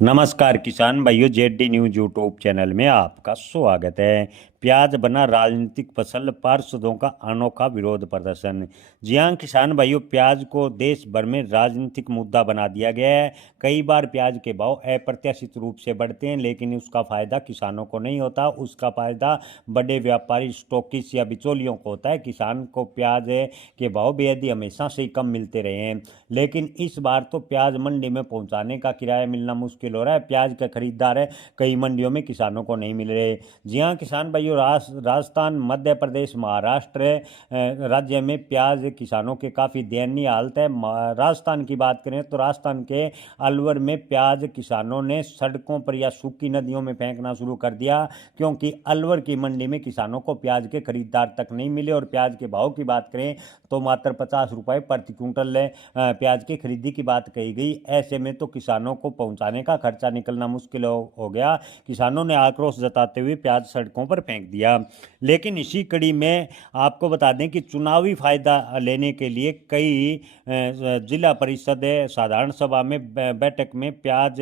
नमस्कार किसान भाइयों, जेडी न्यूज यूट्यूब चैनल में आपका स्वागत है। प्याज बना राजनीतिक फसल, पार्षदों का अनोखा विरोध प्रदर्शन। जी हाँ किसान भाइयों, प्याज को देश भर में राजनीतिक मुद्दा बना दिया गया है। कई बार प्याज के भाव अप्रत्याशित रूप से बढ़ते हैं, लेकिन उसका फायदा किसानों को नहीं होता। उसका फायदा बड़े व्यापारी, स्टॉकिस्ट या बिचौलियों को होता है। किसान को प्याज के भाव बेहद ही हमेशा से ही कम मिलते रहे हैं, लेकिन इस बार तो प्याज मंडी में पहुंचाने का किराया मिलना मुश्किल हो रहा है। प्याज के खरीदार है, कई मंडियों में किसानों को नहीं मिल रहे। जी हाँ किसान भाइयों, राजस्थान, मध्य प्रदेश, महाराष्ट्र राज्य में प्याज किसानों के काफ़ी दयनीय हालत है। राजस्थान की बात करें तो राजस्थान के अलवर में प्याज किसानों ने सड़कों पर या सूखी नदियों में फेंकना शुरू कर दिया, क्योंकि अलवर की मंडी में किसानों को प्याज के खरीदार तक नहीं मिले। और प्याज के भाव की बात करें तो मात्र 50 रुपये प्रति क्विंटल प्याज की खरीदी की बात कही गई। ऐसे में तो किसानों को पहुंचाने का खर्चा निकलना मुश्किल हो गया। किसानों ने आक्रोश जताते हुए प्याज सड़कों पर फेंक दिया। लेकिन इसी कड़ी में आपको बता दें कि चुनावी फायदा लेने के लिए कई जिला परिषद साधारण सभा में बैठक में प्याज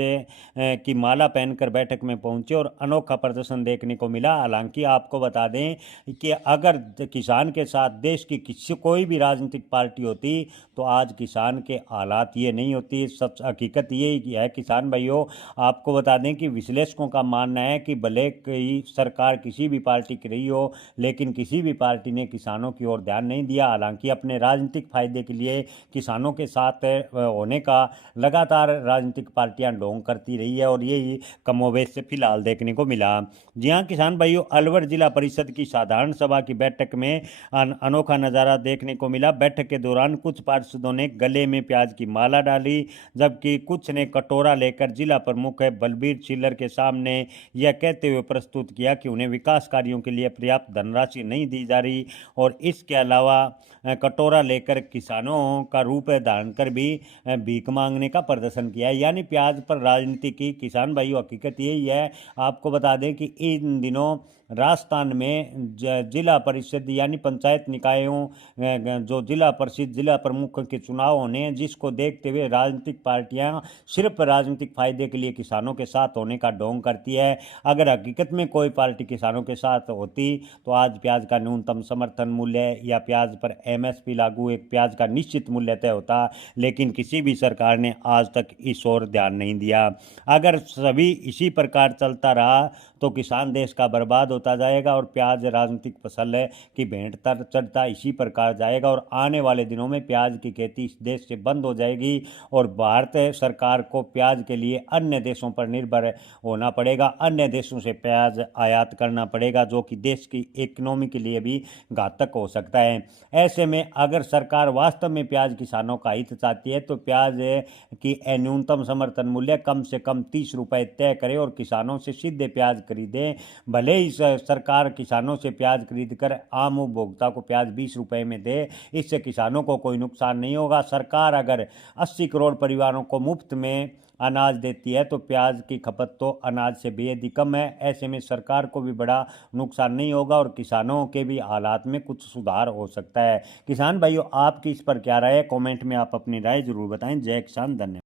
की माला पहनकर बैठक में पहुंचे और अनोखा प्रदर्शन देखने को मिला। हालांकि आपको बता दें कि अगर किसान के साथ देश की किसी कोई भी राजनीतिक पार्टी होती तो आज किसान के हालात ये नहीं होती। सच हकीकत ये है किसान भाइयों, आपको बता दें कि विश्लेषकों का मानना है कि भले कोई सरकार किसी भी पार्टी की रही हो, लेकिन किसी भी पार्टी ने किसानों की ओर ध्यान नहीं दिया। हालांकि अपने राजनीतिक फायदे के लिए किसानों के साथ होने का लगातार राजनीतिक पार्टियां ढोंग करती रही है, और यही कमोबेश से फिलहाल देखने को मिला। जी हाँ किसान भाइयों, अलवर जिला परिषद की साधारण सभा की बैठक में अनोखा नज़ारा देखने को मिला। बैठक के दौरान कुछ पार्षदों ने गले में प्याज की माला डाली, जबकि कुछ ने कटोरा लेकर जिला प्रमुख बलबीर चिल्लर के सामने यह कहते हुए प्रस्तुत किया कि उन्हें विकास कार्यों के लिए पर्याप्त धनराशि नहीं दी जा रही। और इसके अलावा कटोरा लेकर किसानों का रूप धारण कर भी भीख मांगने का प्रदर्शन किया है। यानी प्याज पर राजनीति की। किसान भाइयों, हकीकत यही है। आपको बता दें कि इन दिनों राजस्थान में जिला परिषद यानी पंचायत निकायों जो जिला परिषद, जिला प्रमुख के चुनाव होने हैं, जिसको देखते हुए राजनीतिक पार्टियां सिर्फ राजनीतिक फायदे के लिए किसानों के साथ होने का ढोंग करती है। अगर हकीकत में कोई पार्टी किसानों के साथ होती तो आज प्याज का न्यूनतम समर्थन मूल्य या प्याज पर एमएसपी लागू, एक प्याज का निश्चित मूल्य तय होता। लेकिन किसी भी सरकार ने आज तक इस ओर ध्यान नहीं दिया। अगर सभी इसी प्रकार चलता रहा तो किसान देश का बर्बाद होता जाएगा और प्याज राजनीतिक फसल है कि भेंट तर चढ़ता इसी प्रकार जाएगा। और आने वाले दिनों में प्याज की खेती इस देश से बंद हो जाएगी और भारत सरकार को प्याज के लिए अन्य देशों पर निर्भर होना पड़ेगा। अन्य देशों से प्याज आयात करना पड़ेगा, जो कि देश की इकोनॉमी के लिए भी घातक हो सकता है। ऐसे में अगर सरकार वास्तव में प्याज किसानों का हित चाहती है तो प्याज की न्यूनतम समर्थन मूल्य कम से कम 30 रुपये तय करे और किसानों से सीधे प्याज खरीदें। भले ही सरकार किसानों से प्याज खरीद कर आम उपभोक्ता को प्याज 20 रुपये में दे, इससे किसानों को कोई नुकसान नहीं होगा। सरकार अगर 80 करोड़ परिवारों को मुफ्त में अनाज देती है तो प्याज की खपत तो अनाज से बेहद ही कम है। ऐसे में सरकार को भी बड़ा नुकसान नहीं होगा और किसानों के भी हालात में कुछ सुधार हो सकता है। किसान भाइयों, आपकी इस पर क्या राय है? कमेंट में आप अपनी राय जरूर बताएं। जय किसान, धन्यवाद।